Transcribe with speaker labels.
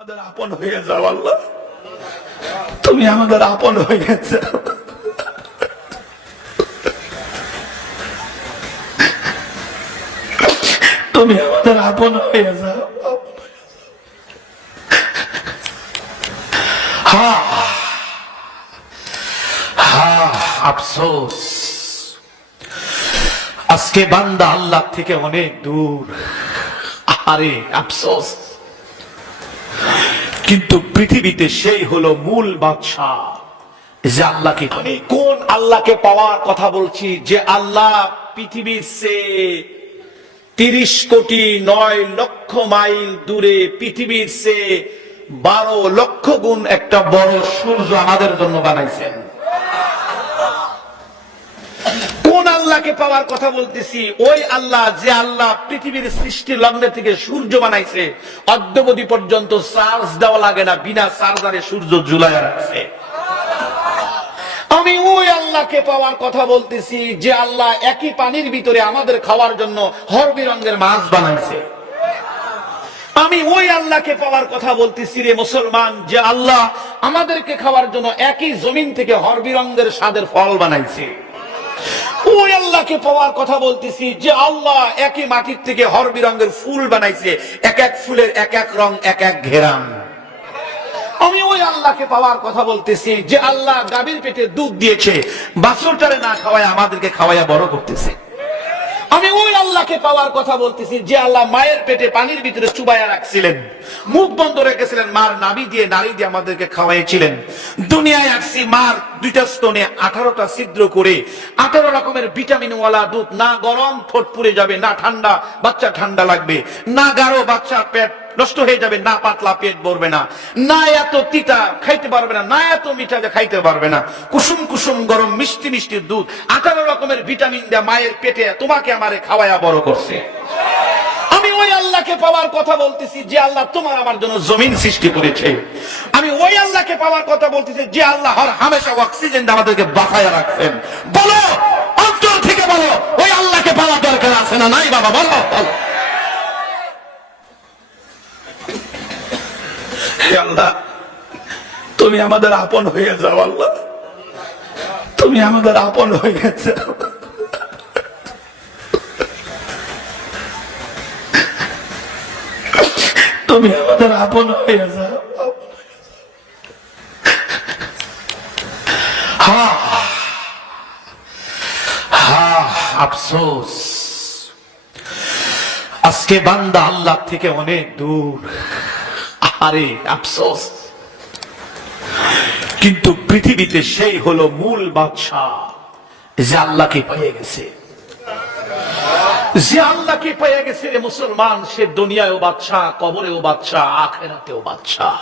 Speaker 1: আমাদের আপন হয়ে যাও আল্লাহ। তুমি আমাদের আপন হয়ে যাও। তুমি আমাদের আপন হয়ে যাও। হা আফসোস। আজকে বান্দা আল্লাহ থেকে অনেক দূর। আরে, আফসোস। কিন্তু পৃথিবীতে সেই হলো মূল বাদশাহ, যে আল্লাহকে আমি কোন আল্লাহকে পাওয়ার কথা বলছি, যে আল্লাহ পৃথিবীর সে তিরিশ কোটি নয় লক্ষ মাইল দূরে পৃথিবীর সে বারো লক্ষ গুণ একটা বড় সূর্য আমাদের জন্য বানাইছেন কোন আল্লাহকে পাওয়ার কথা বলতেছি, ওই আল্লাহ যে আল্লাহ পৃথিবীর সৃষ্টি লগ্নে থেকে সূর্য বানাইছে, অদ্যবধি পর্যন্ত চার্জ দেওয়া লাগে না, বিনা চার্জারে সূর্য ঝুলাইয়া রাখছে। আমি ওই আল্লাহকে পাওয়ার কথা বলতেছি, যে আল্লাহ একই পানির ভিতরে আমাদের খাওয়ার জন্য হরবিরঙ্গের মাছ বানাইছে। আমি ওই আল্লাহকে পাওয়ার কথা বলতেছি রে মুসলমান, যে আল্লাহ আমাদেরকে খাওয়ার জন্য একই জমিন থেকে হরবিরঙ্গের স্বাদের ফল বানাইছে। ওই আল্লাহকে পাওয়ার কথা বলতেছি যে আল্লাহ একই মাটির থেকে হরবিরঙ্গের ফুল বানাইছে, এক এক ফুলের এক এক রং, এক এক ঘেরাম। আমি ওই আল্লাহকে পাওয়ার কথা বলতেছি যে আল্লাহ গাভীর পেটে দুধ দিয়েছে, বাছরটারে না খাওয়ায় আমাদেরকে খাওয়াইয়া বড় করতেছে। আমি ওই আল্লাহকে পাওয়ার কথা বলতেছি যে আল্লাহ মায়ের পেটে পানির ভিতরে চুবাইয়া রাখছিলেন। মুখ বন্ধ রেখেছিলেন মার নাবি দিয়ে, নারী দিয়ে আমাদেরকে খাওয়াইছিলেন। দুনিয়ায় আসছি মার দুইটা স্তনে আঠারোটা ছিদ্র করে, আঠারো রকমের ভিটামিন ওয়ালা দুধ, না গরম ঠোঁট পুড়ে যাবে, না ঠান্ডা, বাচ্চা ঠান্ডা লাগবে, না গাঢ় বাচ্চার পেট নষ্ট হয়ে যাবে, না পাতলা পেট ভরবে না না এত তিতা খাইতে পারবে না না এত মিঠা খাইতে পারবে না। কুসুম কুসুম গরম মিষ্টি মিষ্টি দুধ, আঠারো রকমের ভিটামিন দেয়া মায়ের পেটে তোমাকে আমারে খাওয়ায়া বড় করছে। আল্লাহকে পাওয়ার কথা বলতেছি, যে আল্লাহ তোমার আমার জন্য জমিন সৃষ্টি করেছে। আমি ওই আল্লাহকে পাওয়ার কথা বলতেছি, যে আল্লাহ হর হামেশা অক্সিজেন আমাদেরকে বাঁচায় রাখছেন। বলো অন্তর থেকে বলো, ওই আল্লাহকে পাওয়ার দরকার আছে না নাই বাবা, বলো আল্লাহ, তুমি আমাদের আপন হয়ে যাও, আল্লাহ। তুমি আমাদের আপন হয়ে যাও। তুমি আমাদের আপন হয়ে যাও আফসোস। আজকে বান্দা আল্লাহ থেকে অনেক দূর। আরে, আফসোস। কিন্তু পৃথিবীতে সেই হলো মূল বাদশাহ যে আল্লাহকে পেয়ে গেছে। যে আল্লাহকে পেয়ে গেছে রে মুসলমান? সে দুনিয়ায়ও বাদশাহ কবরেও বাদশাহ আখেরাতেও বাদশাহ।